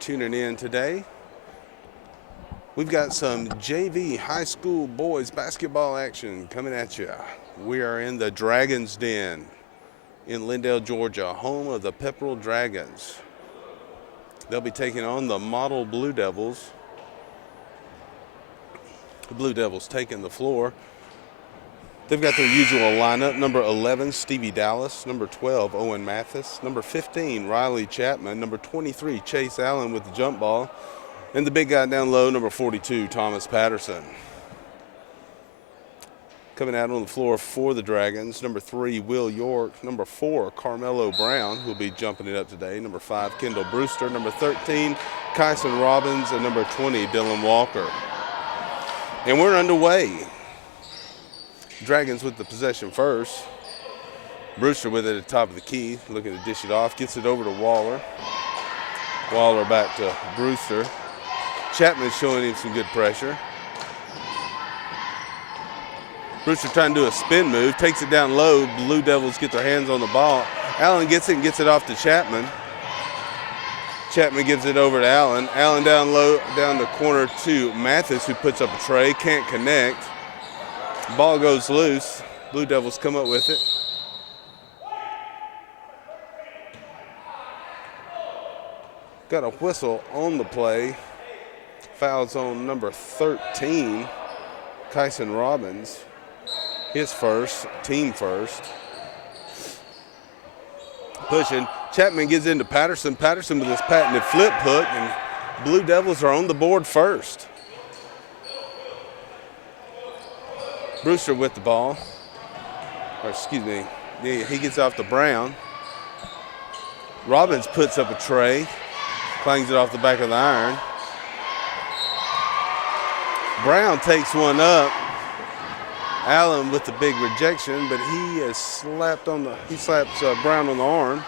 tuning in today. We've got some JV high school boys basketball action coming at you. We are in the Dragons Den in Lindale, Georgia, home of the Pepperell Dragons. They'll be taking on the model Blue Devils. The Blue Devils taking the floor. They've got their usual lineup. Number 11, Stevie Dallas. Number 12, Owen Mathis. Number 15, Riley Chapman. Number 23, Chase Allen with the jump ball. And the big guy down low, number 42, Thomas Patterson. Coming out on the floor for the Dragons, number 3, Will York. Number 4, Carmelo Brown, who will be jumping it up today. Number 5, Kendall Brewster. Number 13, Kyson Robbins. And number 20, Dylan Walker. And we're underway. Dragons with the possession first. Brewster with it at the top of the key, looking to dish it off. Gets it over to Waller. Waller back to Brewster. Chapman showing him some good pressure. Brewster trying to do a spin move, takes it down low. Blue Devils get their hands on the ball. Allen gets it and gets it off to Chapman. Chapman gives it over to Allen. Allen down low, down the corner to Mathis, who puts up a tray, can't connect. Ball goes loose. Blue Devils come up with it. Got a whistle on the play. Fouls on number 13, Kyson Robbins. His first, team first. Pushing. Chapman gets into Patterson. Patterson with his patented flip hook, and Blue Devils are on the board first. Brewster with the ball. Or excuse me, yeah, he gets off to Brown. Robbins puts up a tray, clangs it off the back of the iron. Brown takes one up. Allen with the big rejection, but he slaps Brown on the arm.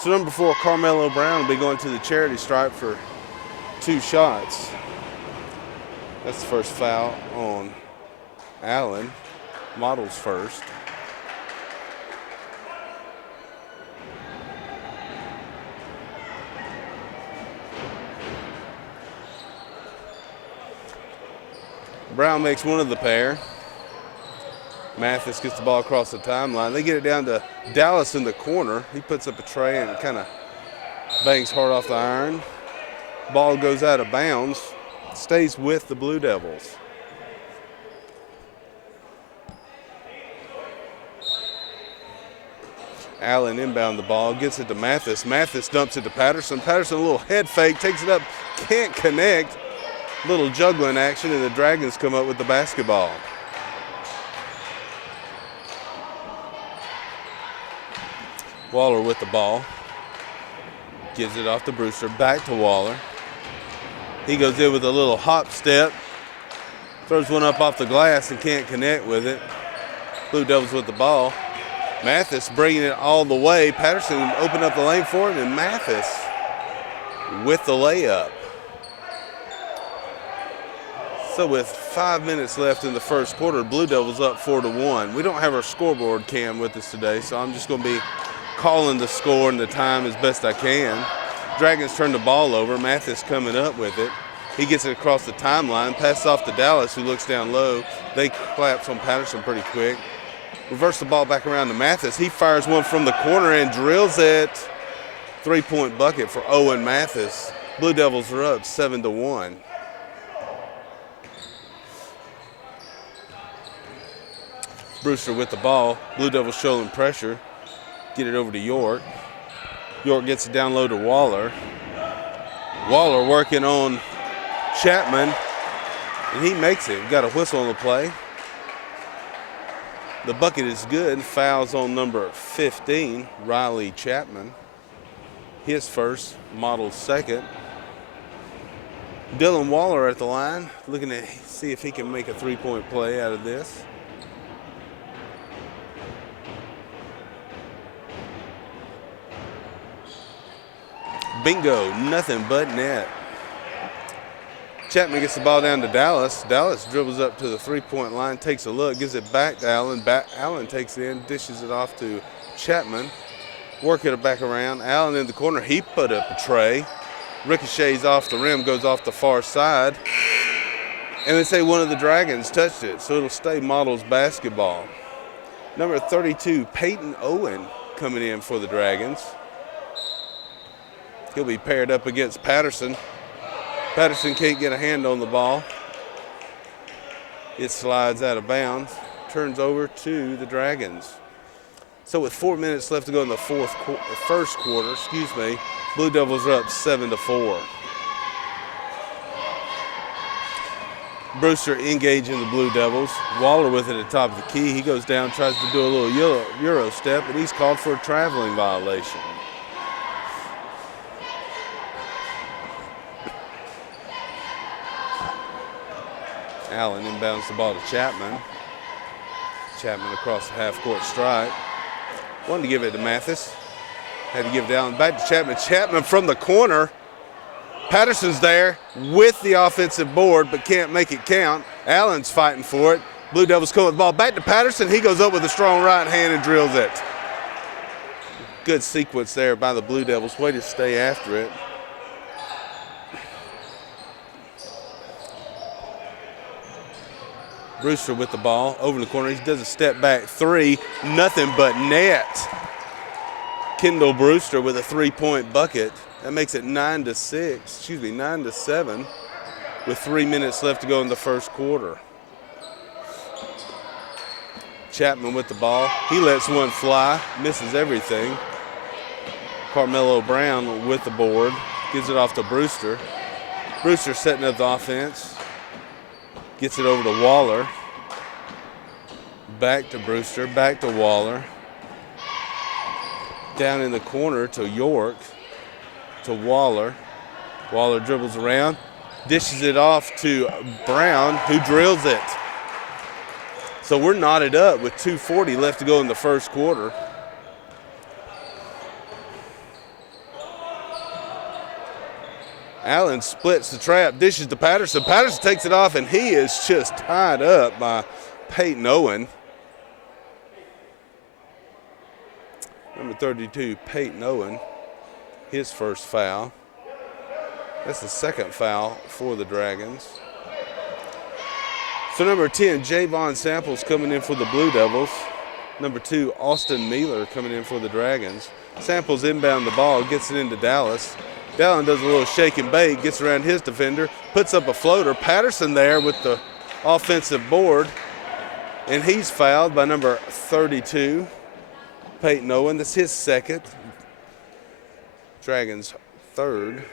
So number 4, Carmelo Brown will be going to the charity stripe for 2 shots. That's the first foul on Allen. Models first. Brown makes one of the pair. Mathis gets the ball across the timeline. They get it down to Dallas in the corner. He puts up a tray and kind of bangs hard off the iron. Ball goes out of bounds. Stays with the Blue Devils. Allen inbound the ball, gets it to Mathis. Mathis dumps it to Patterson. Patterson, a little head fake, takes it up, can't connect. Little juggling action, and the Dragons come up with the basketball. Waller with the ball. Gives it off to Brewster, back to Waller. He goes in with a little hop step. Throws one up off the glass and can't connect with it. Blue Devils with the ball. Mathis bringing it all the way. Patterson opened up the lane for him, and Mathis with the layup. So with 5 minutes left in the first quarter, Blue Devils up 4-1. We don't have our scoreboard cam with us today, so I'm just going to be calling the score and the time as best I can. Dragons turn the ball over. Mathis coming up with it. He gets it across the timeline, passes off to Dallas, who looks down low. They collapse on Patterson pretty quick. Reverse the ball back around to Mathis. He fires one from the corner and drills it. 3-point bucket for Owen Mathis. Blue Devils are up 7-1. Brewster with the ball. Blue Devils showing pressure. Get it over to York. York gets it down low to Waller. Waller working on Chapman, and he makes it. Got a whistle on the play. The bucket is good. Fouls on number 15, Riley Chapman. His first, Model's second. Dylan Waller at the line, looking to see if he can make a 3-point play out of this. Bingo, nothing but net. Chapman gets the ball down to Dallas. Dallas dribbles up to the 3-point line, takes a look, gives it back to Allen. Allen takes it in, dishes it off to Chapman. Working it back around. Allen in the corner, he put up a tray. ricochets off the rim, goes off the far side. And they say one of the Dragons touched it, so it'll stay Models basketball. Number 32, Peyton Owen, coming in for the Dragons. He'll be paired up against Patterson. Patterson can't get a hand on the ball. It slides out of bounds, turns over to the Dragons. So with 4 minutes left to go in the first quarter, Blue Devils are up 7-4. Brewster engaging the Blue Devils. Waller with it at the top of the key. He goes down, tries to do a little Euro step, but he's called for a traveling violation. Allen inbounds the ball to Chapman. Chapman across the half-court stripe. Wanted to give it to Mathis. Had to give it down. Back to Chapman. Chapman from the corner. Patterson's there with the offensive board, but can't make it count. Allen's fighting for it. Blue Devils come with the ball. Back to Patterson. He goes up with a strong right hand and drills it. Good sequence there by the Blue Devils. Way to stay after it. Brewster with the ball over in the corner. He does a step back three, nothing but net. Kendall Brewster with a 3-point bucket. That makes it 9-7 with 3 minutes left to go in the first quarter. Chapman with the ball. He lets one fly, misses everything. Carmelo Brown with the board, gives it off to Brewster. Brewster setting up the offense. Gets it over to Waller. Back to Brewster, back to Waller. Down in the corner to York, to Waller. Waller dribbles around, dishes it off to Brown, who drills it. So we're knotted up with 2:40 left to go in the first quarter. Allen splits the trap, dishes to Patterson. Patterson takes it off, and he is just tied up by Peyton Owen. Number 32, Peyton Owen, his first foul. That's the second foul for the Dragons. So number 10, Javon Samples coming in for the Blue Devils. Number 2, Austin Mealer coming in for the Dragons. Samples inbound the ball, gets it into Dallas. Dallin does a little shake and bake, gets around his defender, puts up a floater. Patterson there with the offensive board, and he's fouled by number 32, Peyton Owen. That's his second. Dragons' third.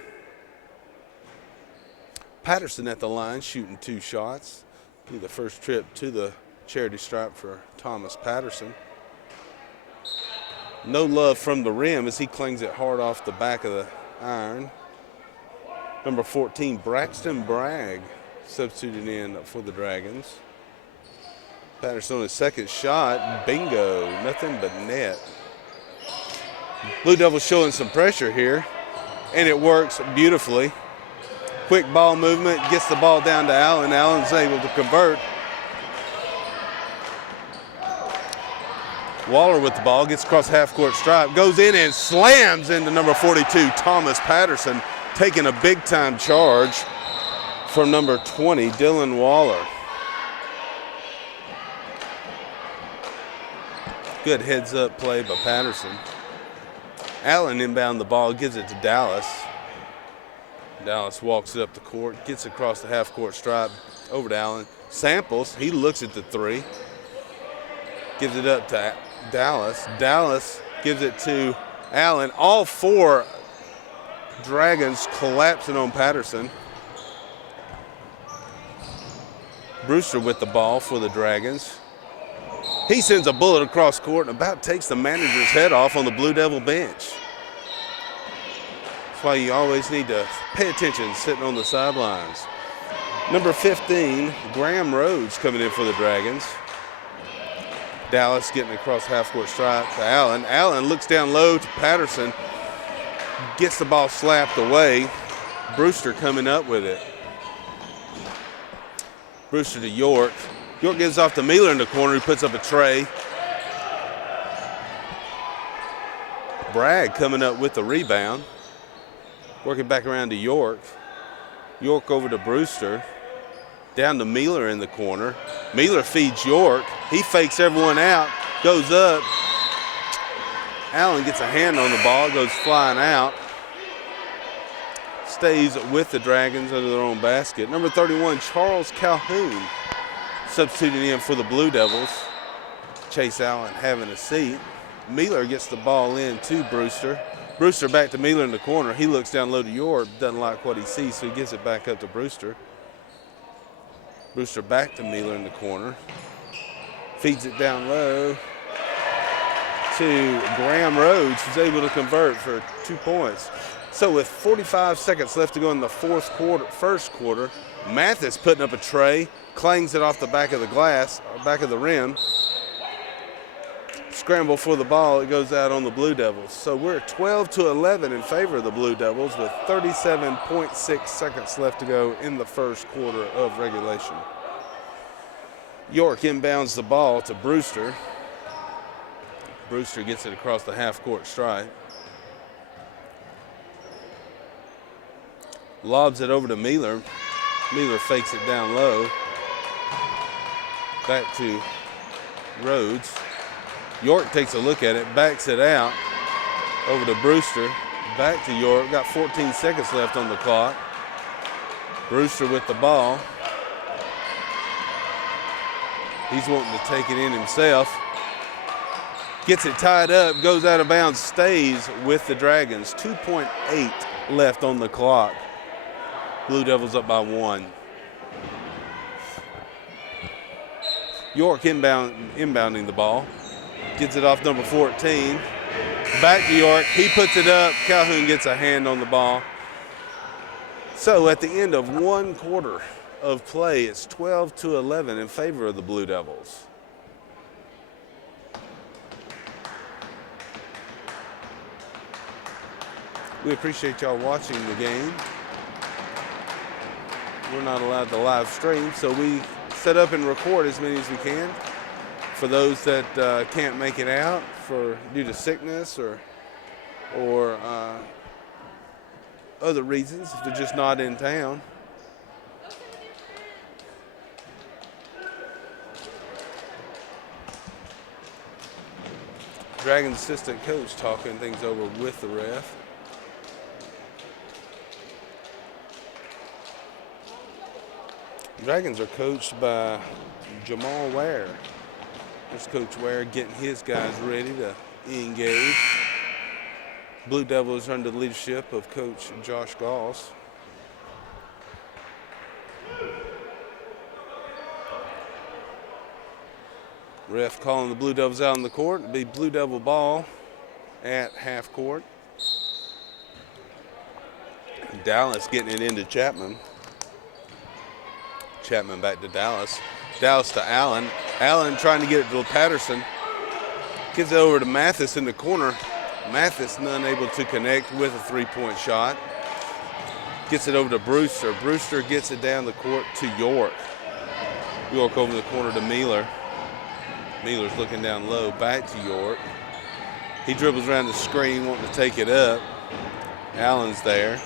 Patterson at the line, shooting 2 shots. Do the first trip to the charity stripe for Thomas Patterson. No love from the rim as he clings it hard off the back of the iron. Number 14, Braxton Bragg, substituted in for the Dragons. Patterson on his second shot, bingo, nothing but net. Blue Devils showing some pressure here, and it works beautifully. Quick ball movement, gets the ball down to Allen. Allen's able to convert. Waller with the ball, gets across half-court stripe, goes in and slams into number 42, Thomas Patterson, taking a big-time charge from number 20, Dylan Waller. Good heads-up play by Patterson. Allen inbound the ball, gives it to Dallas. Dallas walks it up the court, gets across the half-court stripe, over to Allen. Samples, he looks at the three, gives it up to Dallas. Dallas gives it to Allen. All 4 Dragons collapsing on Patterson. Brewster with the ball for the Dragons. He sends a bullet across court and about takes the manager's head off on the Blue Devil bench. That's why you always need to pay attention sitting on the sidelines. Number 15, Graham Rhodes coming in for the Dragons. Dallas getting across half-court stripe to Allen. Allen looks down low to Patterson, gets the ball slapped away. Brewster coming up with it. Brewster to York. York gives off to Mealer in the corner, who puts up a tray. Bragg coming up with the rebound. Working back around to York. York over to Brewster. Down to Mealer in the corner. Mealer feeds York. He fakes everyone out. Goes up. Allen gets a hand on the ball. Goes flying out. Stays with the Dragons under their own basket. Number 31, Charles Calhoun, substituting in for the Blue Devils. Chase Allen having a seat. Mealer gets the ball in to Brewster. Brewster back to Mealer in the corner. He looks down low to York, doesn't like what he sees, so he gives it back up to Brewster. Brewster back to Mealer in the corner. Feeds it down low to Graham Rhodes, who's able to convert for 2 points. So with 45 seconds left to go in the first quarter, Mathis putting up a tray, clangs it off the back of the glass, back of the rim. Scramble for the ball, it goes out on the Blue Devils. So we're 12-11 in favor of the Blue Devils with 37.6 seconds left to go in the first quarter of regulation. York inbounds the ball to Brewster. Brewster gets it across the half-court stripe. Lobs it over to Mealer. Mealer fakes it down low. Back to Rhodes. York takes a look at it, backs it out. Over to Brewster. Back to York. Got 14 seconds left on the clock. Brewster with the ball. He's wanting to take it in himself. Gets it tied up, goes out of bounds, stays with the Dragons. 2.8 left on the clock. Blue Devils up by 1. York inbounding the ball. Gets it off number 14. Back to York. He puts it up. Calhoun gets a hand on the ball. So at the end of 1 quarter of play, it's 12-11 in favor of the Blue Devils. We appreciate y'all watching the game. We're not allowed to live stream, so we set up and record as many as we can. For those that can't make it out due to sickness or other reasons, if they're just not in town. Dragons assistant coach talking things over with the ref. Dragons are coached by Jamal Ware. There's Coach Ware getting his guys ready to engage. Blue Devils under the leadership of Coach Josh Goss. Ref calling the Blue Devils out on the court. It'll be Blue Devil ball at half court. Dallas getting it into Chapman. Chapman back to Dallas. Dallas to Allen. Allen trying to get it to Patterson. Gets it over to Mathis in the corner. Mathis unable to connect with a three-point shot. Gets it over to Brewster. Brewster gets it down the court to York. York over the corner to Mealer. Mealer's looking down low, back to York. He dribbles around the screen, wanting to take it up. Allen's there.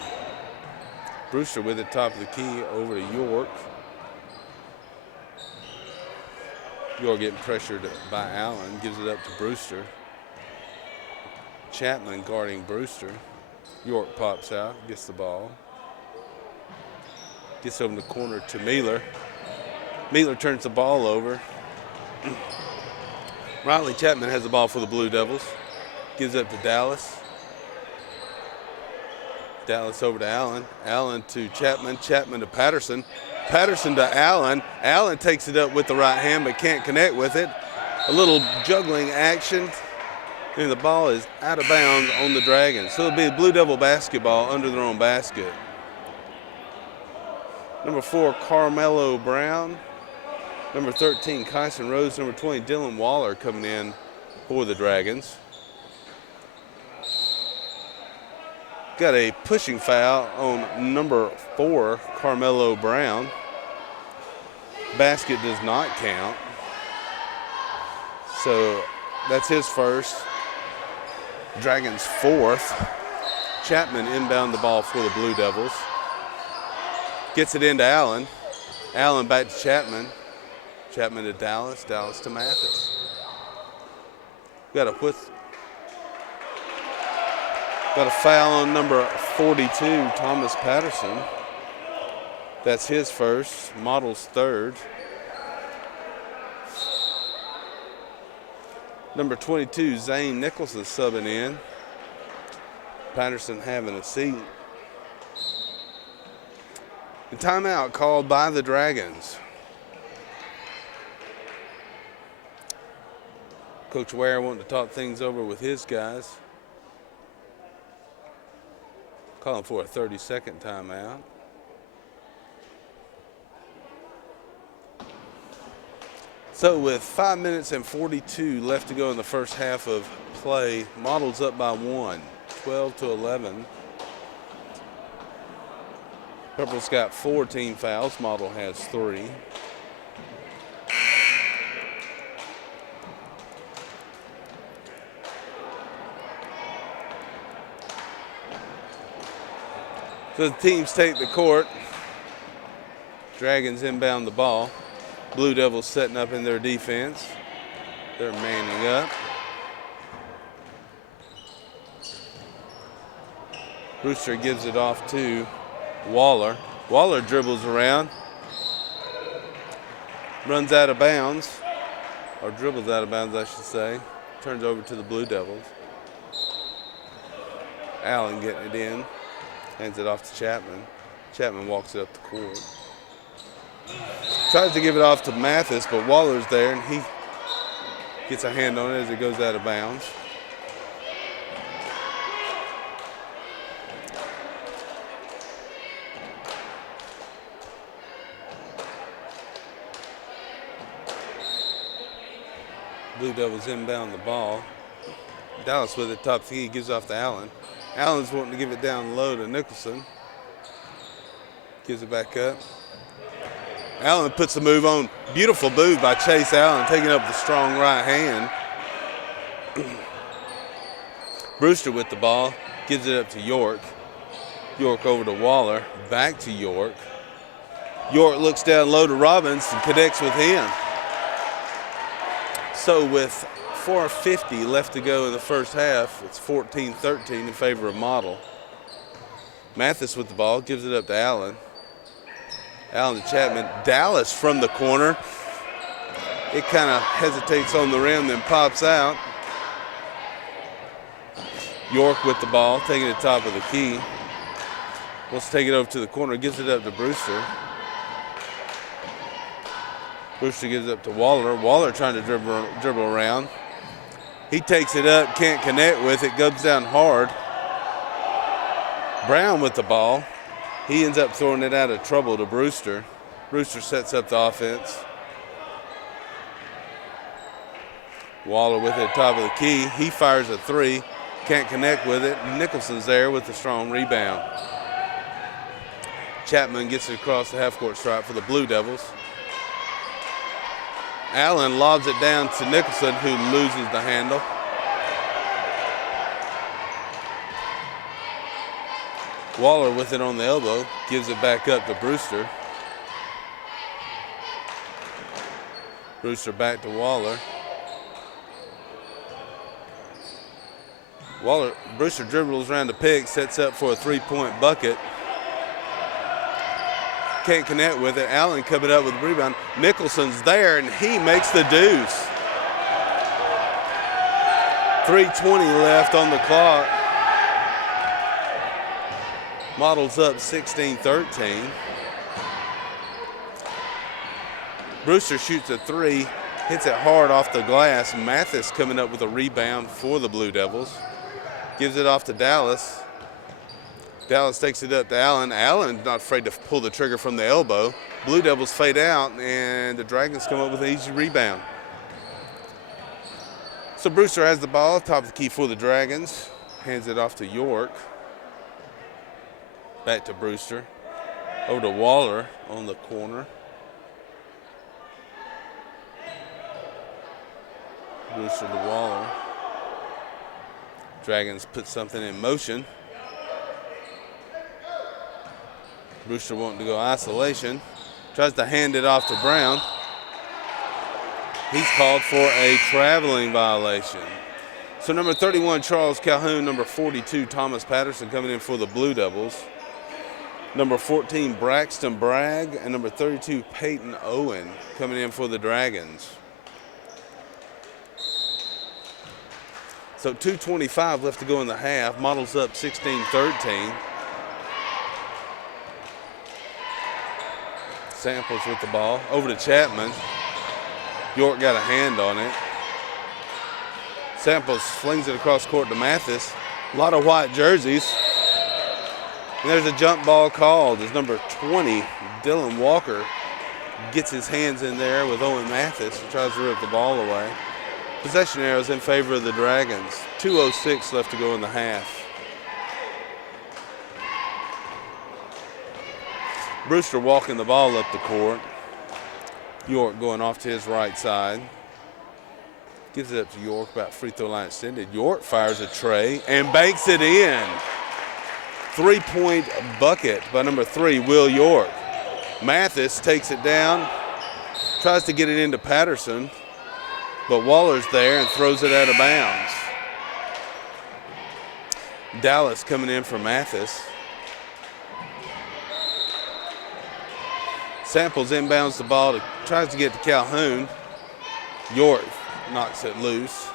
Brewster with it top of the key over to York. York getting pressured by Allen, gives it up to Brewster. Chapman guarding Brewster. York pops out, gets the ball. Gets over in the corner to Mealer. Mealer turns the ball over. Riley Chapman has the ball for the Blue Devils. Gives up to Dallas. Dallas over to Allen. Allen to Chapman. Chapman to Patterson. Patterson to Allen. Allen takes it up with the right hand but can't connect with it. A little juggling action. And the ball is out of bounds on the Dragons. So it'll be Blue Devil basketball under their own basket. Number 4, Carmelo Brown. Number 13, Kyson Rose. Number 20, Dylan Waller coming in for the Dragons. Got a pushing foul on number 4, Carmelo Brown. Basket does not count. So that's his first. Dragons' fourth. Chapman inbound the ball for the Blue Devils. Gets it into Allen. Allen back to Chapman. Chapman to Dallas. Dallas to Mathis. Got a foul on number 42, Thomas Patterson. That's his first. Model's third. Number 22, Zane Nicholson subbing in. Patterson having a seat. And timeout called by the Dragons. Coach Ware wanting to talk things over with his guys. Calling for a 30-second timeout. So with 5 minutes and 42 left to go in the first half of play, Model's up by 1, 12-11. Pepperell's got 4 team fouls. Model has 3. So the teams take the court. Dragons inbound the ball. Blue Devils setting up in their defense. They're manning up. Brewster gives it off to Waller. Waller dribbles around. Runs out of bounds. Or dribbles out of bounds, I should say. Turns over to the Blue Devils. Allen getting it in. Hands it off to Chapman. Chapman walks it up the court. Tries to give it off to Mathis, but Waller's there, and he gets a hand on it as it goes out of bounds. Blue Devils inbound the ball. Dallas with it, top three, gives off to Allen. Allen's wanting to give it down low to Nicholson. Gives it back up. Allen puts the move on. Beautiful move by Chase Allen, taking up the strong right hand. Brewster with the ball, gives it up to York. York over to Waller, back to York. York looks down low to Robbins and connects with him. So with 4:50 left to go in the first half, it's 14-13 in favor of Model. Mathis with the ball, gives it up to Allen. Allen to Chapman. Dallas from the corner. It kind of hesitates on the rim, then pops out. York with the ball, taking it top of the key. Wants to take it over to the corner, gives it up to Brewster. Brewster gives it up to Waller. Waller trying to dribble around. He takes it up, can't connect with it, goes down hard. Brown with the ball. He ends up throwing it out of trouble to Brewster. Brewster sets up the offense. Waller with it top of the key. He fires a 3. Can't connect with it. Nicholson's there with a strong rebound. Chapman gets it across the half-court stripe for the Blue Devils. Allen lobs it down to Nicholson, who loses the handle. Waller with it on the elbow, gives it back up to Brewster. Brewster back to Waller. Brewster dribbles around the pick, sets up for a 3-point bucket. Can't connect with it. Allen coming up with the rebound. Nicholson's there, and he makes the deuce. 3:20 left on the clock. Model's up 16-13. Brewster shoots a 3, hits it hard off the glass. Mathis coming up with a rebound for the Blue Devils. Gives it off to Dallas. Dallas takes it up to Allen. Allen not afraid to pull the trigger from the elbow. Blue Devils fade out, and the Dragons come up with an easy rebound. So Brewster has the ball, top of the key for the Dragons. Hands it off to York. Back to Brewster. Over to Waller on the corner. Brewster to Waller. Dragons put something in motion. Brewster wanting to go isolation. Tries to hand it off to Brown. He's called for a traveling violation. So number 31, Charles Calhoun. Number 42, Thomas Patterson coming in for the Blue Devils. Number 14, Braxton Bragg. And number 32, Peyton Owen coming in for the Dragons. So 2:25 left to go in the half. Models up 16-13. Samples with the ball. Over to Chapman. York got a hand on it. Samples flings it across court to Mathis. A lot of white jerseys. And there's a jump ball called as number 20, Dylan Walker, gets his hands in there with Owen Mathis and tries to rip the ball away. Possession arrows in favor of the Dragons. 2:06 left to go in the half. Brewster walking the ball up the court. York going off to his right side. Gives it up to York, about free throw line extended. York fires a tray and banks it in. 3-point bucket by number 3, Will York. Mathis takes it down, tries to get it into Patterson, but Waller's there and throws it out of bounds. Dallas coming in for Mathis. Samples inbounds the ball, tries to get to Calhoun. York knocks it loose.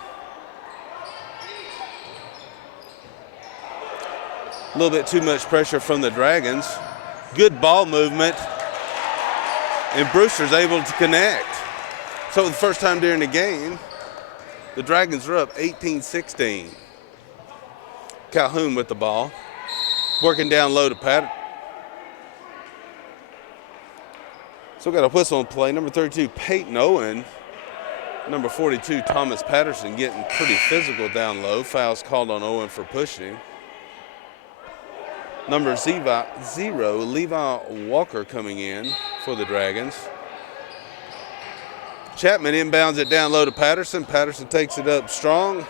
A little bit too much pressure from the Dragons. Good ball movement, and Brewster's able to connect. So for the first time during the game, the Dragons are up 18-16. Calhoun with the ball, working down low to Patterson. So got a whistle on play. Number 32, Peyton Owen. Number 42, Thomas Patterson, getting pretty physical down low. Fouls called on Owen for pushing. Number 0, Levi Walker coming in for the Dragons. Chapman inbounds it down low to Patterson. Patterson takes it up strong.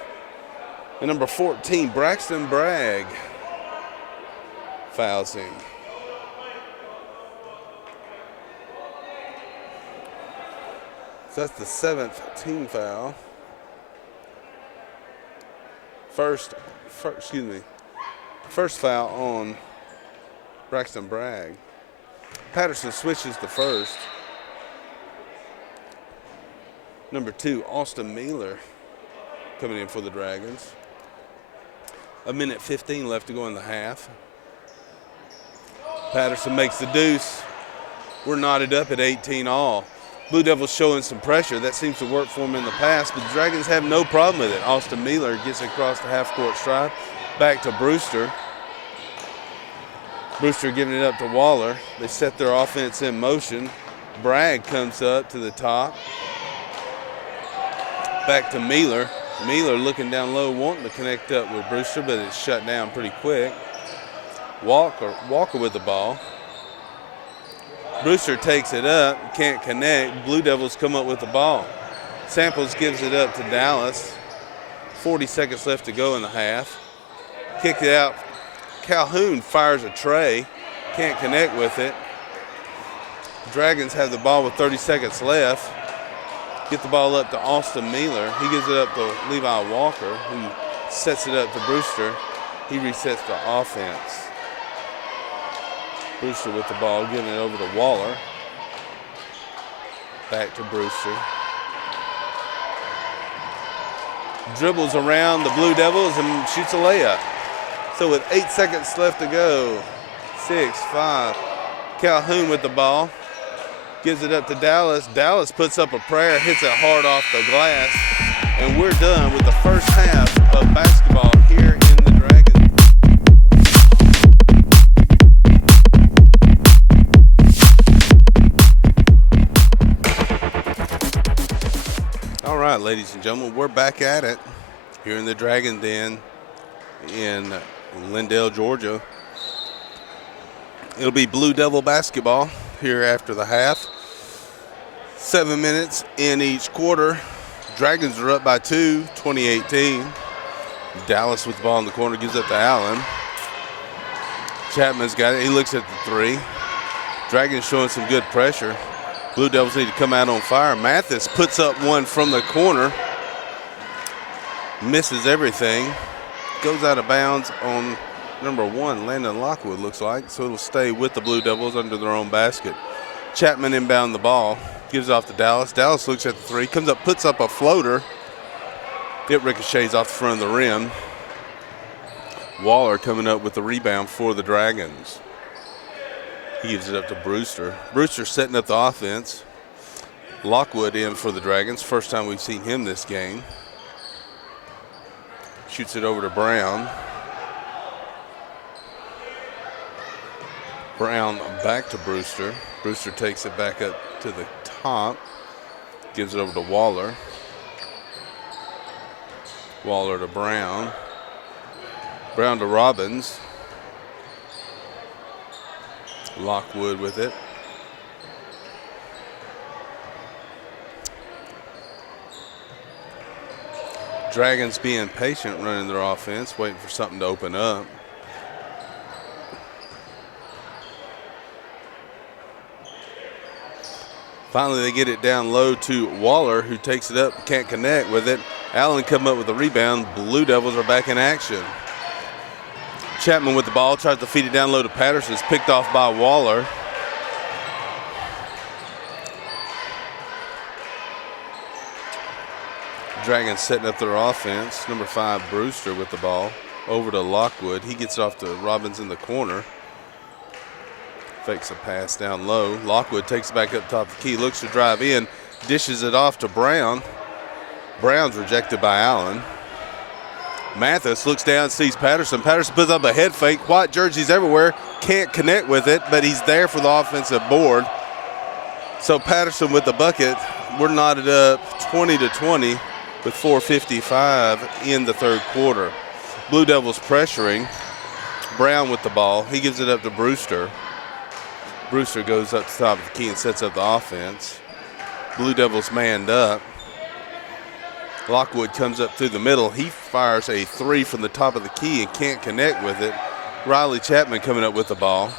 And number 14, Braxton Bragg, fouls him. So that's the 7th team foul. First foul on Braxton Bragg. Patterson switches to first. Number 2, Austin Mealer coming in for the Dragons. 1:15 left to go in the half. Patterson makes the deuce. We're knotted up at 18-all. Blue Devils showing some pressure. That seems to work for them in the past, but the Dragons have no problem with it. Austin Mealer gets across the half-court stripe. Back to Brewster. Brewster giving it up to Waller. They set their offense in motion. Bragg comes up to the top. Back to Mealer. Mealer looking down low, wanting to connect up with Brewster, but it's shut down pretty quick. Walker with the ball. Brewster takes it up, can't connect. Blue Devils come up with the ball. Samples gives it up to Dallas. 40 seconds left to go in the half. Kicked it out. Calhoun fires a tray, can't connect with it. Dragons have the ball with 30 seconds left. Get the ball up to Austin Mealer. He gives it up to Levi Walker, who sets it up to Brewster. He resets the offense. Brewster with the ball, giving it over to Waller. Back to Brewster. Dribbles around the Blue Devils and shoots a layup. So with 8 seconds left to go, 6, 5. Calhoun with the ball. Gives it up to Dallas. Dallas puts up a prayer, hits it hard off the glass. And we're done with the first half of basketball here in the Dragon. All right, ladies and gentlemen, we're back at it here in the Dragon Den in Lindale, Georgia. It'll be Blue Devil basketball here after the half. 7 minutes in each quarter. Dragons are up by 2, 20-18. Dallas with the ball in the corner, gives up to Allen. Chapman's got it. He looks at the 3. Dragons showing some good pressure. Blue Devils need to come out on fire. Mathis puts up one from the corner. Misses everything. Goes out of bounds on number 1, Landon Lockwood, looks like. So it'll stay with the Blue Devils under their own basket. Chapman inbound the ball. Gives it off to Dallas. Dallas looks at the 3. Comes up, puts up a floater. It ricochets off the front of the rim. Waller coming up with the rebound for the Dragons. He gives it up to Brewster. Brewster setting up the offense. Lockwood in for the Dragons. First time we've seen him this game. Shoots it over to Brown. Brown back to Brewster. Brewster takes it back up to the top. Gives it over to Waller. Waller to Brown. Brown to Robbins. Lockwood with it. Dragons being patient, running their offense, waiting for something to open up. Finally, they get it down low to Waller, who takes it up, can't connect with it. Allen come up with the rebound. Blue Devils are back in action. Chapman with the ball, tries to feed it down low to Patterson. It's picked off by Waller. Dragons setting up their offense. Number 5, Brewster with the ball. Over to Lockwood. He gets it off to Robbins in the corner. Fakes a pass down low. Lockwood takes it back up top of the key. Looks to drive in. Dishes it off to Brown. Brown's rejected by Allen. Mathis looks down, sees Patterson. Patterson puts up a head fake. White jerseys everywhere. Can't connect with it, but he's there for the offensive board. So Patterson with the bucket. We're knotted up 20-20 with 4:55 in the third quarter. Blue Devils pressuring. Brown with the ball. He gives it up to Brewster. Brewster goes up to the top of the key and sets up the offense. Blue Devils manned up. Lockwood comes up through the middle. He fires a 3 from the top of the key and can't connect with it. Riley Chapman coming up with the ball.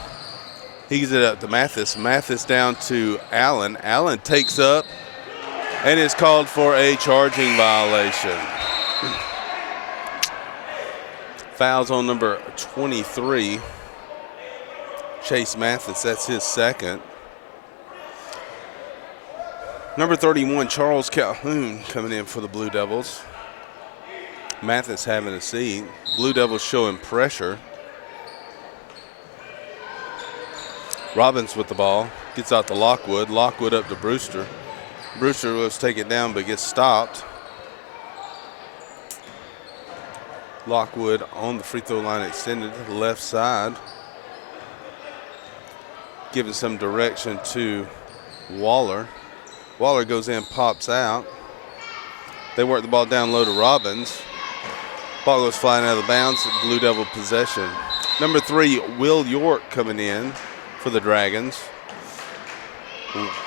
He gives it up to Mathis. Mathis down to Allen. Allen takes up and is called for a charging violation. Fouls on number 23. Chase Mathis, that's his second. Number 31, Charles Calhoun coming in for the Blue Devils. Mathis having a seat. Blue Devils showing pressure. Robbins with the ball. Gets out to Lockwood. Lockwood up to Brewster. Brewster was take it down but gets stopped. Lockwood on the free throw line extended to the left side. Giving some direction to Waller. Waller goes in, pops out. They work the ball down low to Robbins. Ball goes flying out of the bounds. Blue Devil possession. Number 3, Will York coming in for the Dragons.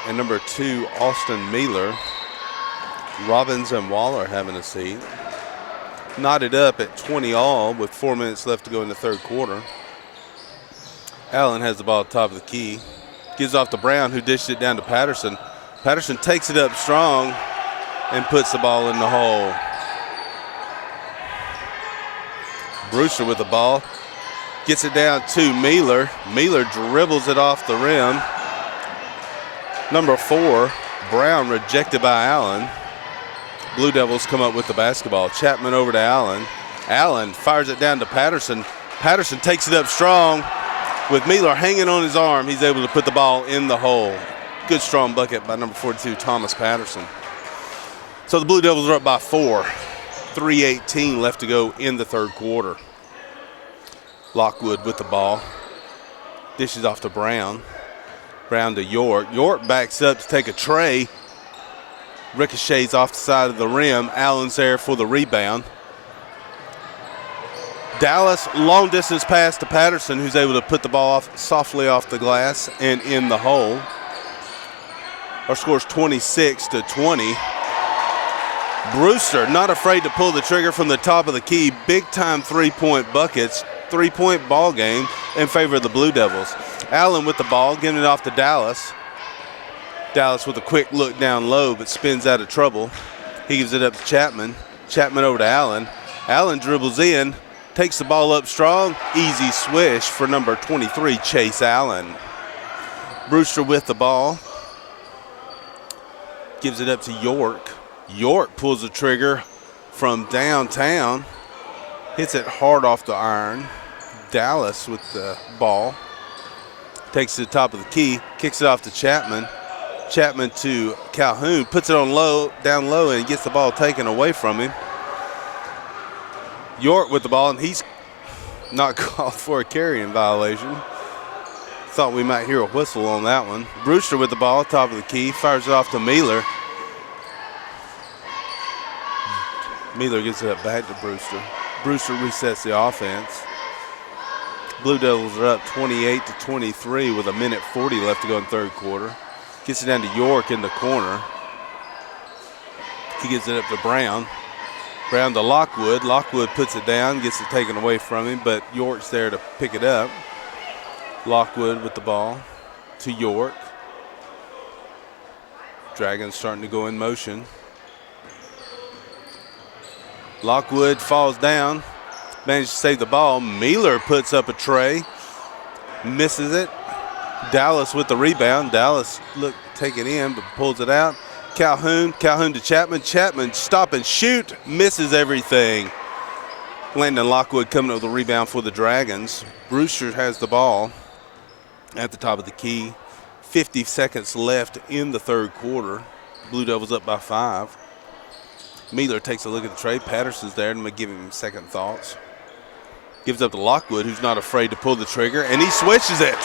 And number 2, Austin Mealer. Robbins and Waller having a seat. Knotted up at 20 all with 4 minutes left to go in the third quarter. Allen has the ball at the top of the key. Gives off to Brown, who dished it down to Patterson. Patterson takes it up strong and puts the ball in the hole. Brewster with the ball. Gets it down to Mealer. Mealer dribbles it off the rim. Number 4, Brown rejected by Allen. Blue Devils come up with the basketball. Chapman over to Allen. Allen fires it down to Patterson. Patterson takes it up strong. With Mealer hanging on his arm, he's able to put the ball in the hole. Good strong bucket by number 42, Thomas Patterson. So the Blue Devils are up by 4. 3:18 left to go in the third quarter. Lockwood with the ball. Dishes off to Brown. Brown to York. York backs up to take a tray. Ricochets off the side of the rim. Allen's there for the rebound. Dallas, long distance pass to Patterson, who's able to put the ball softly off the glass and in the hole. Our score's 26-20. Brewster not afraid to pull the trigger from the top of the key. Big time 3-point buckets. 3-point ball game in favor of the Blue Devils. Allen with the ball, giving it off to Dallas. Dallas with a quick look down low, but spins out of trouble. He gives it up to Chapman. Chapman over to Allen. Allen dribbles in, takes the ball up strong. Easy swish for number 23, Chase Allen. Brewster with the ball. Gives it up to York. York pulls the trigger from downtown. Hits it hard off the iron. Dallas with the ball. Takes it to the top of the key. Kicks it off to Chapman. Chapman to Calhoun. Puts it on low, down low, and gets the ball taken away from him. York with the ball, and he's not called for a carrying violation. Thought we might hear a whistle on that one. Brewster with the ball, top of the key. Fires it off to Mealer. Mealer gets it back to Brewster. Brewster resets the offense. Blue Devils are up 28-23 with 1:40 left to go in third quarter. Gets it down to York in the corner. He gives it up to Brown. Brown to Lockwood. Lockwood puts it down, gets it taken away from him, but York's there to pick it up. Lockwood with the ball to York. Dragons starting to go in motion. Lockwood falls down, managed to save the ball. Mealer puts up a tray, misses it. Dallas with the rebound. Dallas take it in, but pulls it out. Calhoun to Chapman. Chapman stop and shoot, misses everything. Landon Lockwood coming up with the rebound for the Dragons. Brewster has the ball at the top of the key. 50 seconds left in the third quarter. Blue Devils up by 5. Mealer takes a look at the tray. Patterson's there to give him second thoughts. Gives up to Lockwood, who's not afraid to pull the trigger, and he switches it.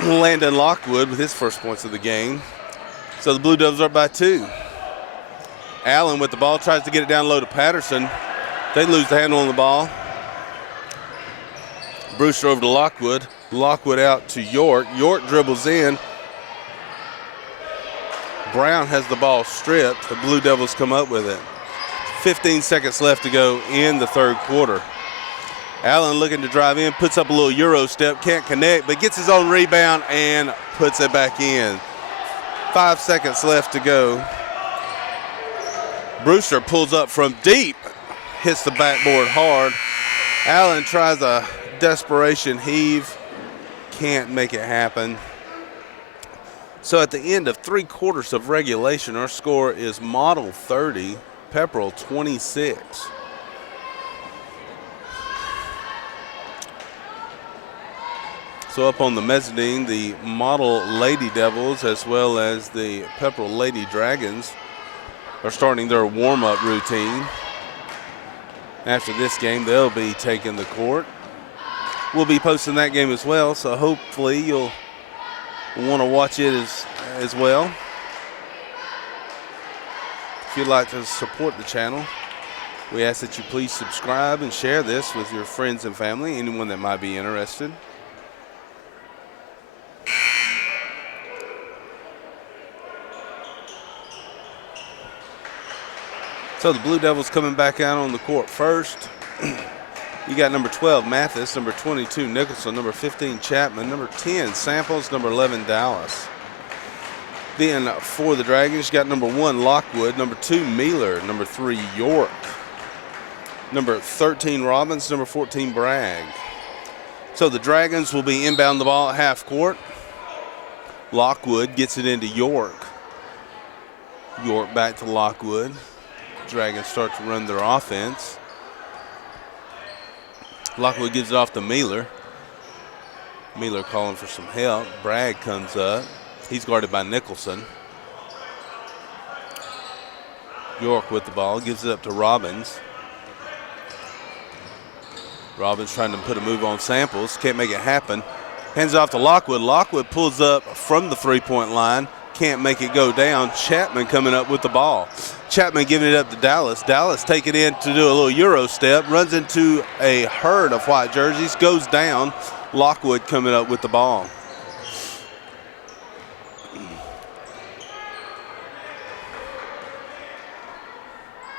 Landon Lockwood with his first points of the game. So the Blue Devils are up by 2. Allen with the ball, tries to get it down low to Patterson. They lose the handle on the ball. Brewster over to Lockwood. Lockwood out to York. York dribbles in. Brown has the ball stripped. The Blue Devils come up with it. 15 seconds left to go in the third quarter. Allen looking to drive in, puts up a little Euro step, can't connect, but gets his own rebound and puts it back in. 5 seconds left to go. Brewster pulls up from deep, hits the backboard hard. Allen tries a desperation heave, can't make it happen. So at the end of 3 quarters of regulation, our score is Model 30, Pepperell 26. So up on the mezzanine, the Model Lady Devils as well as the Pepperell Lady Dragons are starting their warm-up routine. After this game, they'll be taking the court. We'll be posting that game as well, so hopefully you'll want to watch it as well. If you'd like to support the channel, we ask that you please subscribe and share this with your friends and family, anyone that might be interested. So the Blue Devils coming back out on the court first. You got number 12, Mathis, number 22, Nicholson, number 15, Chapman, number 10, Samples, number 11, Dallas. Then for the Dragons, you got number 1, Lockwood, number 2, Mealer, number 3, York, number 13, Robbins, number 14, Bragg. So the Dragons will be inbound the ball at half court. Lockwood gets it into York. York back to Lockwood. Dragons start to run their offense. Lockwood gives it off to Mealer. Mealer calling for some help. Bragg comes up. He's guarded by Nicholson. York with the ball, gives it up to Robbins. Robbins trying to put a move on Samples, can't make it happen. Hands it off to Lockwood. Lockwood pulls up from the three-point line, can't make it go down. Chapman coming up with the ball. Chapman giving it up to Dallas. Dallas take it in to do a little Euro step, runs into a herd of white jerseys, goes down. Lockwood coming up with the ball.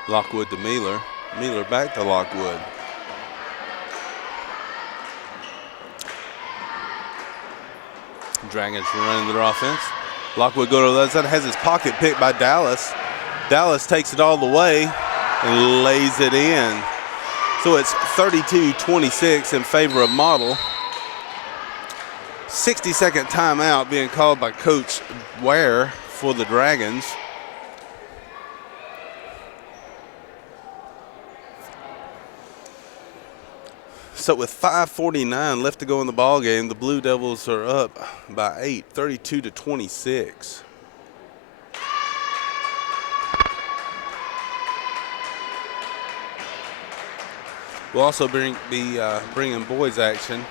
Lockwood to Mealer. Mealer back to Lockwood. Dragons running their offense. Lockwood go to the other side, has his pocket picked by Dallas. Dallas takes it all the way and lays it in. So it's 32-26 in favor of Model. 60-second timeout being called by Coach Ware for the Dragons. So with 5:49 left to go in the ball game, the Blue Devils are up by 8, 32-26. We'll also be bringing boys action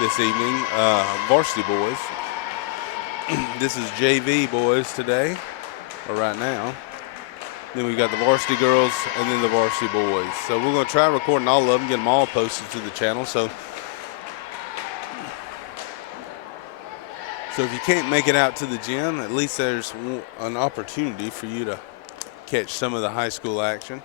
this evening, varsity boys. This is JV boys today, or right now. Then we've got the varsity girls and then the varsity boys. So we're going to try recording all of them, get them all posted to the channel. So if you can't make it out to the gym, at least there's an opportunity for you to catch some of the high school action.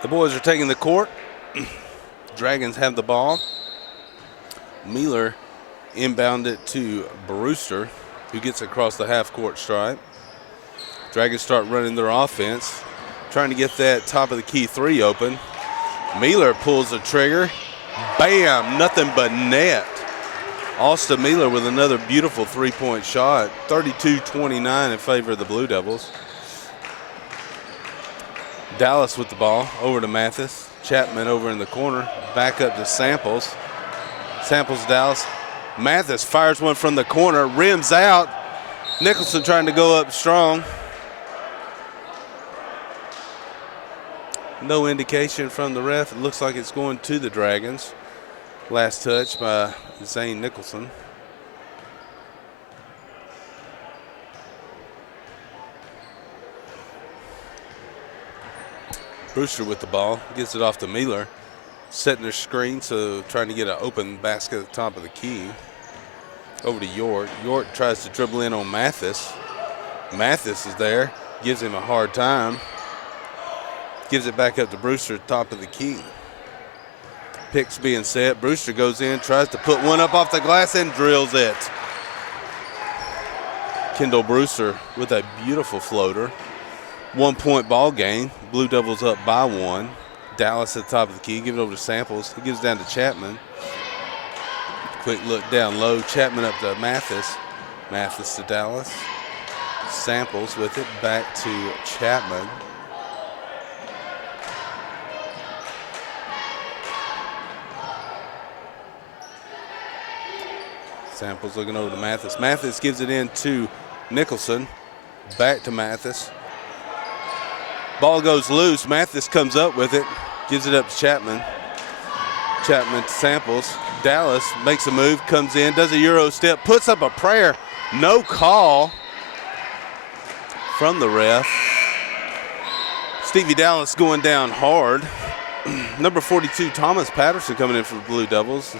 The boys are taking the court. Dragons have the ball. Mueller inbounded to Brewster, who gets across the half-court stripe. Dragons start running their offense, trying to get that top of the key three open. Mueller pulls the trigger. Bam! Nothing but net. Austin Mueller with another beautiful three-point shot. 32-29 in favor of the Blue Devils. Dallas with the ball, over to Mathis. Chapman over in the corner, back up to Samples. Samples, Dallas. Mathis fires one from the corner, rims out. Nicholson trying to go up strong. No indication from the ref. It looks like it's going to the Dragons. Last touch by Zane Nicholson. Brewster with the ball, gets it off to Mueller. Setting their screen, so trying to get an open basket at the top of the key. Over to York. York tries to dribble in on Mathis. Mathis is there, gives him a hard time. Gives it back up to Brewster at the top of the key. Picks being set. Brewster goes in, tries to put one up off the glass and drills it. Kendall Brewster with a beautiful floater. 1 point ball game. Blue Devils up by 1. Dallas at the top of the key. Give it over to Samples. He gives it down to Chapman. Quick look down low. Chapman up to Mathis. Mathis to Dallas. Samples with it. Back to Chapman. Samples looking over to Mathis. Mathis gives it in to Nicholson. Back to Mathis. Ball goes loose. Mathis comes up with it. Gives it up to Chapman. Chapman to Samples. Dallas makes a move, comes in, does a Euro step, puts up a prayer. No call from the ref. Stevie Dallas going down hard. Number 42, Thomas Patterson coming in for the Blue Devils.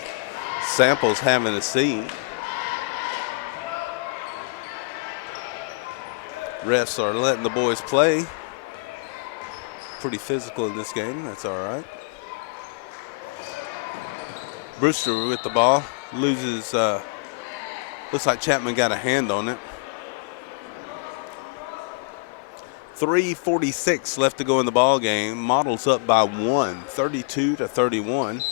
Samples having a seat. Refs are letting the boys play. Pretty physical in this game. That's all right. Brewster with the ball. Loses. Looks like Chapman got a hand on it. 3:46 left to go in the ball game. Models up by 1, 32-31.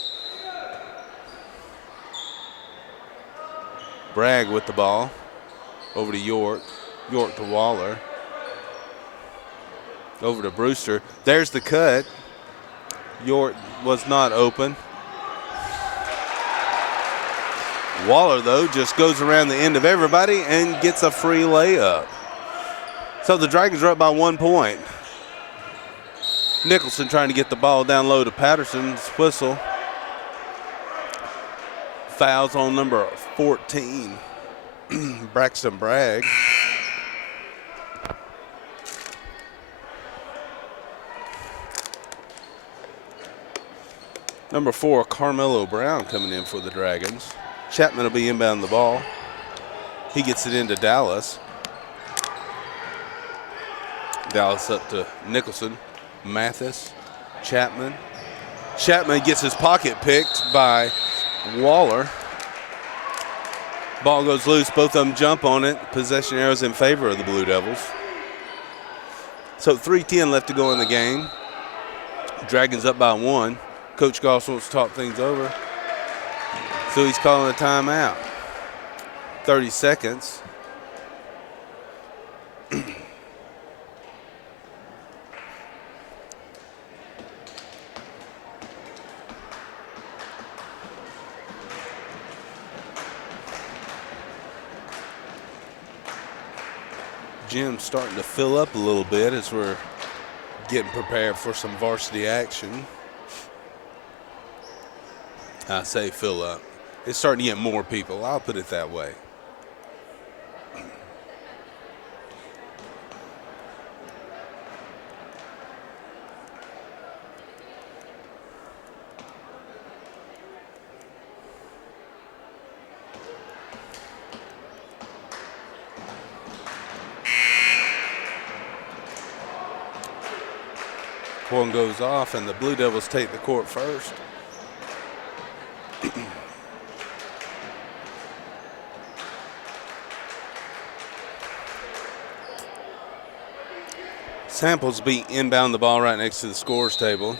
Bragg with the ball. Over to York. York to Waller. Over to Brewster. There's the cut. York was not open. Waller, though, just goes around the end of everybody and gets a free layup. So the Dragons are up by 1 point. Nicholson trying to get the ball down low to Patterson's whistle. Fouls on number 14, Braxton Bragg. Number 4, Carmelo Brown coming in for the Dragons. Chapman will be inbound the ball. He gets it into Dallas. Dallas up to Nicholson, Mathis, Chapman. Chapman gets his pocket picked by Waller. Ball goes loose, both of them jump on it. Possession arrows in favor of the Blue Devils. So 3:10 left to go in the game. Dragons up by 1. Coach Goss wants to talk things over, so he's calling a timeout. 30 seconds. Gym's starting to fill up a little bit as we're getting prepared for some varsity action. I say fill up. It's starting to get more people. I'll put it that way. One goes off, and the Blue Devils take the court first. Samples be inbound the ball right next to the scores table.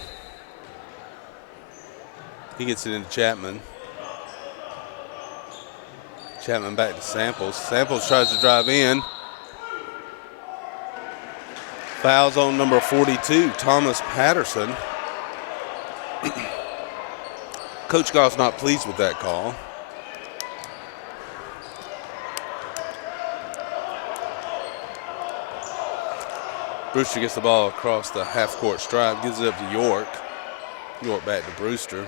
He gets it into Chapman. Chapman back to Samples. Samples tries to drive in. Fouls on number 42, Thomas Patterson. Coach Goss not pleased with that call. Brewster gets the ball across the half-court stripe, gives it up to York. York back to Brewster.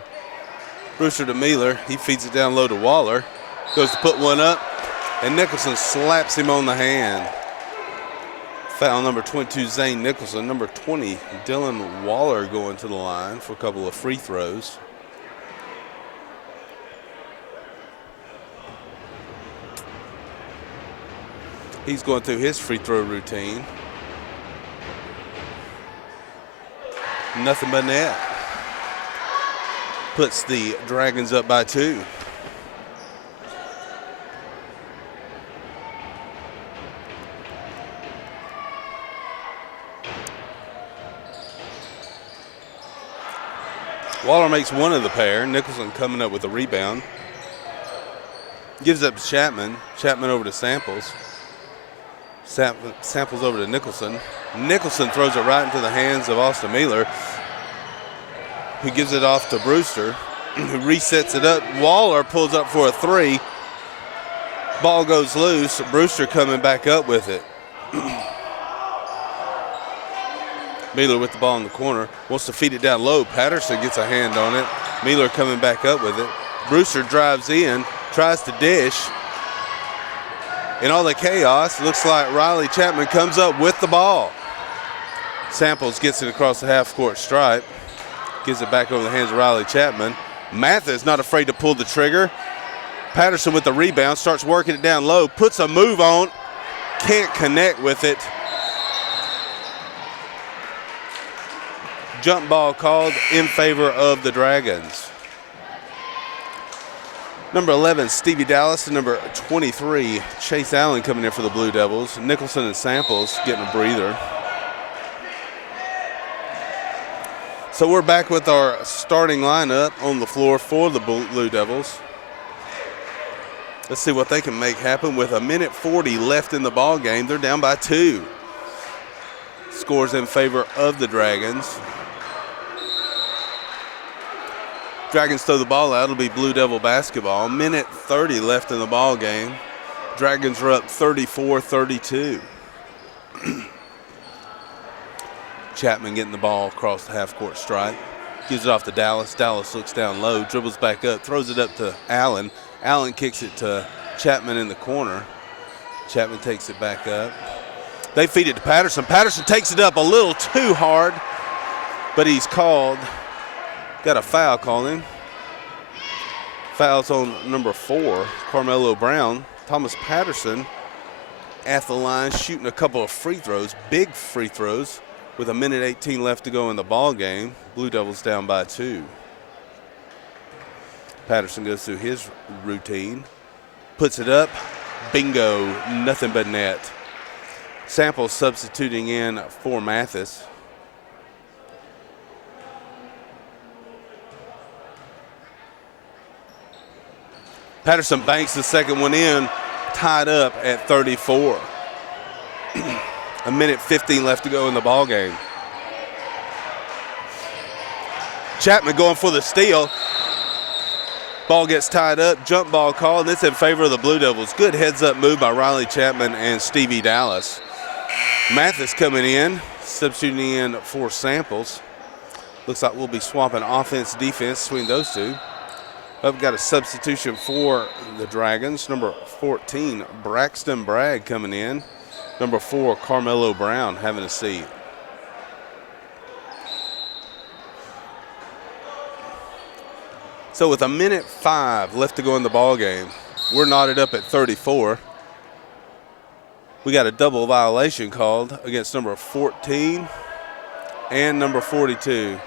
Brewster to Mealer. He feeds it down low to Waller. Goes to put one up, and Nicholson slaps him on the hand. Foul number 22, Zane Nicholson. Number 20, Dylan Waller going to the line for a couple of free throws. He's going through his free throw routine. Nothing but net. Puts the Dragons up by 2. Waller makes one of the pair. Nicholson coming up with a rebound. Gives up to Chapman. Chapman over to Samples. Samples over to Nicholson. Nicholson throws it right into the hands of Austin Mealer, who gives it off to Brewster, who resets it up. Waller pulls up for a 3. Ball goes loose. Brewster coming back up with it. Mealer with the ball in the corner, wants to feed it down low. Patterson gets a hand on it. Mealer coming back up with it. Brewster drives in, tries to dish. In all the chaos, looks like Riley Chapman comes up with the ball. Samples gets it across the half-court stripe. Gives it back over the hands of Riley Chapman. Mathis not afraid to pull the trigger. Patterson with the rebound, starts working it down low, puts a move on, can't connect with it. Jump ball called in favor of the Dragons. Number 11, Stevie Dallas, and number 23, Chase Allen coming in for the Blue Devils. Nicholson and Samples getting a breather. So we're back with our starting lineup on the floor for the Blue Devils. Let's see what they can make happen with a minute 40 left in the ball game. They're down by 2. Scores in favor of the Dragons. Dragons throw the ball out. It'll be Blue Devil basketball. Minute 30 left in the ball game. Dragons are up 34-32. Chapman getting the ball across the half-court stripe. Gives it off to Dallas. Dallas looks down low, dribbles back up, throws it up to Allen. Allen kicks it to Chapman in the corner. Chapman takes it back up. They feed it to Patterson. Patterson takes it up a little too hard, but he's called Got a foul calling. Fouls on number 4, Carmelo Brown. Thomas Patterson at the line shooting a couple of free throws, big free throws, with 1:18 left to go in the ball game. Blue Devils down by 2. Patterson goes through his routine, puts it up, bingo, nothing but net. Samples substituting in for Mathis. Patterson banks the second one in, tied up at 34. 1:15 left to go in the ball game. Chapman going for the steal. Ball gets tied up, jump ball called, and it's in favor of the Blue Devils. Good heads-up move by Riley Chapman and Stevie Dallas. Mathis coming in, substituting in for Samples. Looks like we'll be swapping offense-defense between those two. We've got a substitution for the Dragons. Number 14, Braxton Bragg coming in. Number 4, Carmelo Brown having a seat. So with 1:05 left to go in the ball game, we're knotted up at 34. We got a double violation called against number 14 and number 42,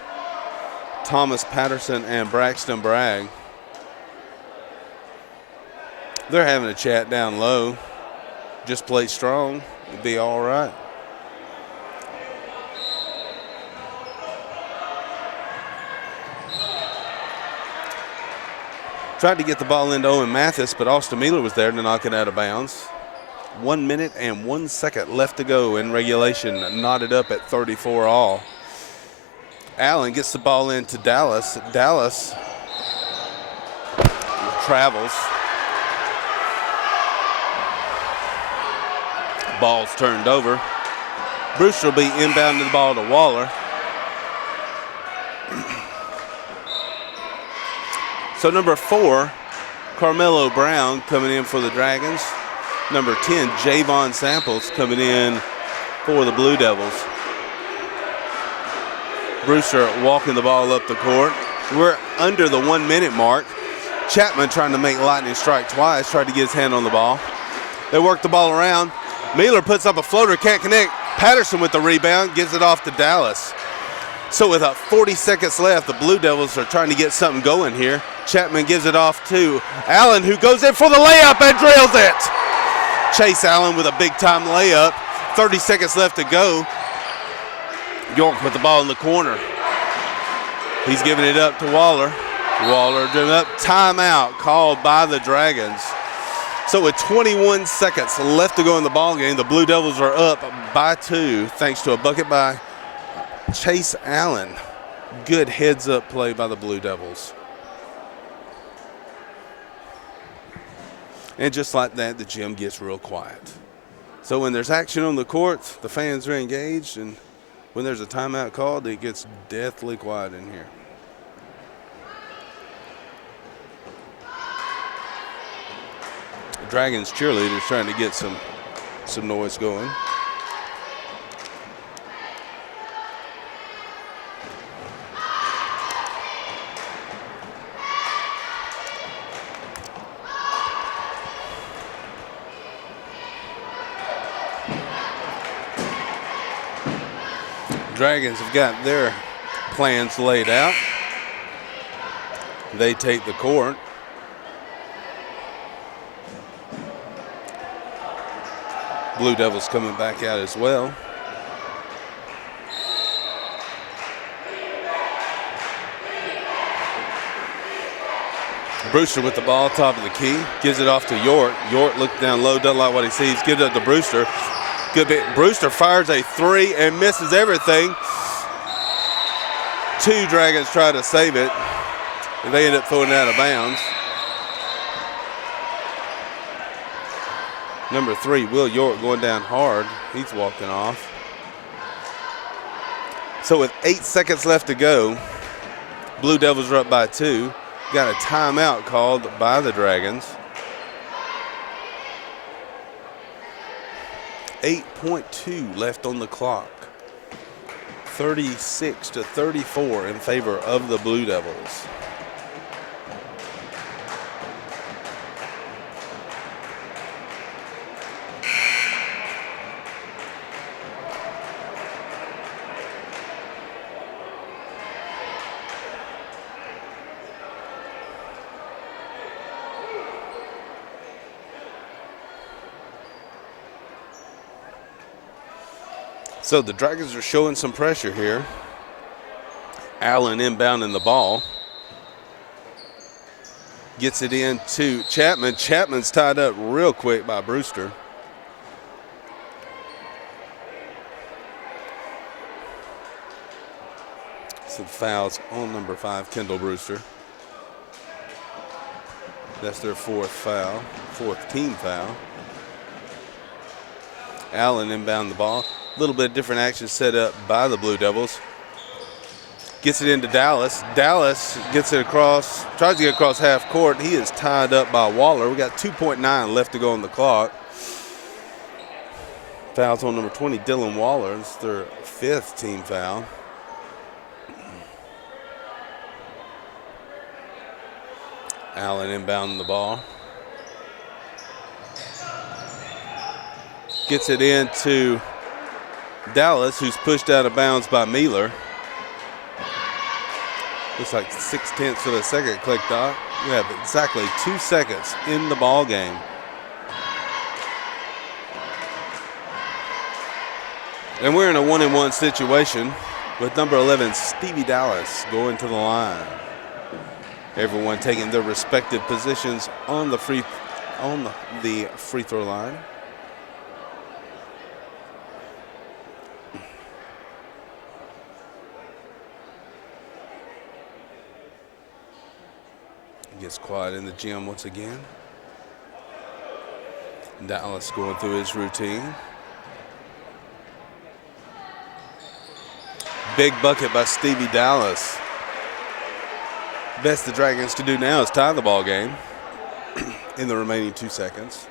Thomas Patterson and Braxton Bragg. They're having a chat down low. Just play strong, you'll be all right. Tried to get the ball into Owen Mathis, but Austin Mueller was there to knock it out of bounds. 1 minute and 1 second left to go in regulation, knotted up at 34 all. Allen gets the ball into Dallas. Dallas travels. Ball's turned over. Brewster will be inbounding the ball to Waller. So number 4, Carmelo Brown coming in for the Dragons. Number 10, Javon Samples coming in for the Blue Devils. Brewster walking the ball up the court. We're under the 1 minute mark. Chapman trying to make lightning strike twice, tried to get his hand on the ball. They work the ball around. Mueller puts up a floater, can't connect. Patterson with the rebound, gives it off to Dallas. So with 40 seconds left, the Blue Devils are trying to get something going here. Chapman gives it off to Allen, who goes in for the layup and drills it. Chase Allen with a big-time layup. 30 seconds left to go. York with the ball in the corner. He's giving it up to Waller. Waller driven up. Timeout called by the Dragons. So with 21 seconds left to go in the ballgame, the Blue Devils are up by 2 thanks to a bucket by Chase Allen. Good heads-up play by the Blue Devils. And just like that, the gym gets real quiet. So when there's action on the court, the fans are engaged, and when there's a timeout called, it gets deathly quiet in here. The Dragons cheerleaders trying to get some noise going. Dragons have got their plans laid out. They take the court. Blue Devils coming back out as well. Brewster with the ball, top of the key, gives it off to York. York looks down low, doesn't like what he sees, gives it up to Brewster. Good bit. Brewster fires a 3 and misses everything. 2 Dragons try to save it. And they end up throwing it out of bounds. Number 3, Will York, going down hard. He's walking off. So with 8 seconds left to go, Blue Devils are up by 2. Got a timeout called by the Dragons. 8.2 left on the clock. 36-34 in favor of the Blue Devils. So the Dragons are showing some pressure here. Allen inbounding the ball. Gets it into Chapman. Chapman's tied up real quick by Brewster. Some fouls on number 5, Kendall Brewster. That's their fourth team foul. Allen inbound the ball. A little bit different action set up by the Blue Devils. Gets it into Dallas. Dallas gets it across, tries to get across half court. He is tied up by Waller. We got 2.9 left to go on the clock. Fouls on number 20, Dylan Waller. It's their 5th team foul. Allen inbounding the ball. Gets it into Dallas, who's pushed out of bounds by Mealer. Looks like 0.6 of a second clicked off. We have exactly 2 seconds in the ball game. And we're in a 1-and-1 situation with number 11, Stevie Dallas, going to the line. Everyone taking their respective positions on the free throw line. Gets quiet in the gym once again. Dallas going through his routine. Big bucket by Stevie Dallas. Best the Dragons can do now is tie the ball game in the remaining 2 seconds.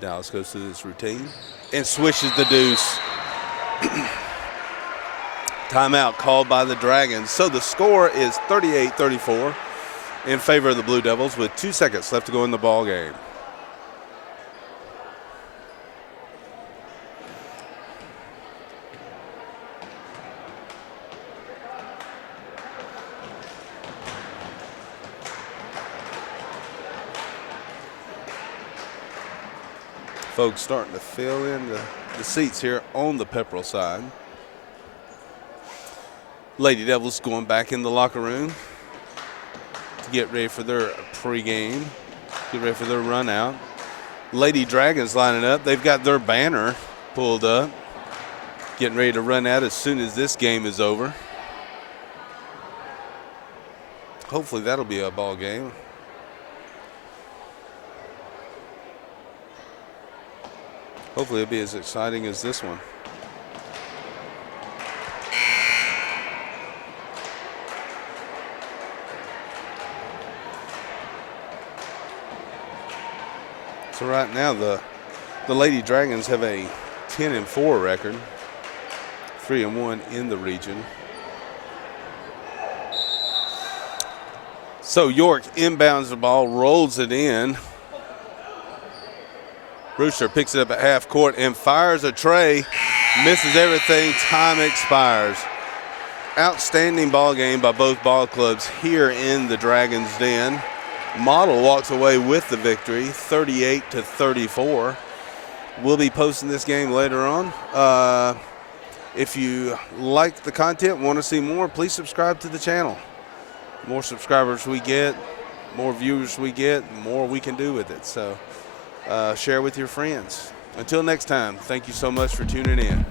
Dallas goes through this routine and swishes the deuce. Timeout called by the Dragons. So the score is 38-34 in favor of the Blue Devils with 2 seconds left to go in the ball game. Folks starting to fill in the seats here on the Pepperell side. Lady Devils going back in the locker room to get ready for their pregame, get ready for their run out. Lady Dragons lining up. They've got their banner pulled up, getting ready to run out as soon as this game is over. Hopefully that'll be a ball game. Hopefully it'll be as exciting as this one. So right now the Lady Dragons have a 10-4 record, 3-1 in the region. So York inbounds the ball, rolls it in. Brewster picks it up at half court and fires a tray, misses everything, time expires. Outstanding ball game by both ball clubs here in the Dragons' Den. Model walks away with the victory, 38-34. We'll be posting this game later on. If you like the content, want to see more, please subscribe to the channel. The more subscribers we get, more viewers we get, the more we can do with it. So share with your friends. Until next time, thank you so much for tuning in.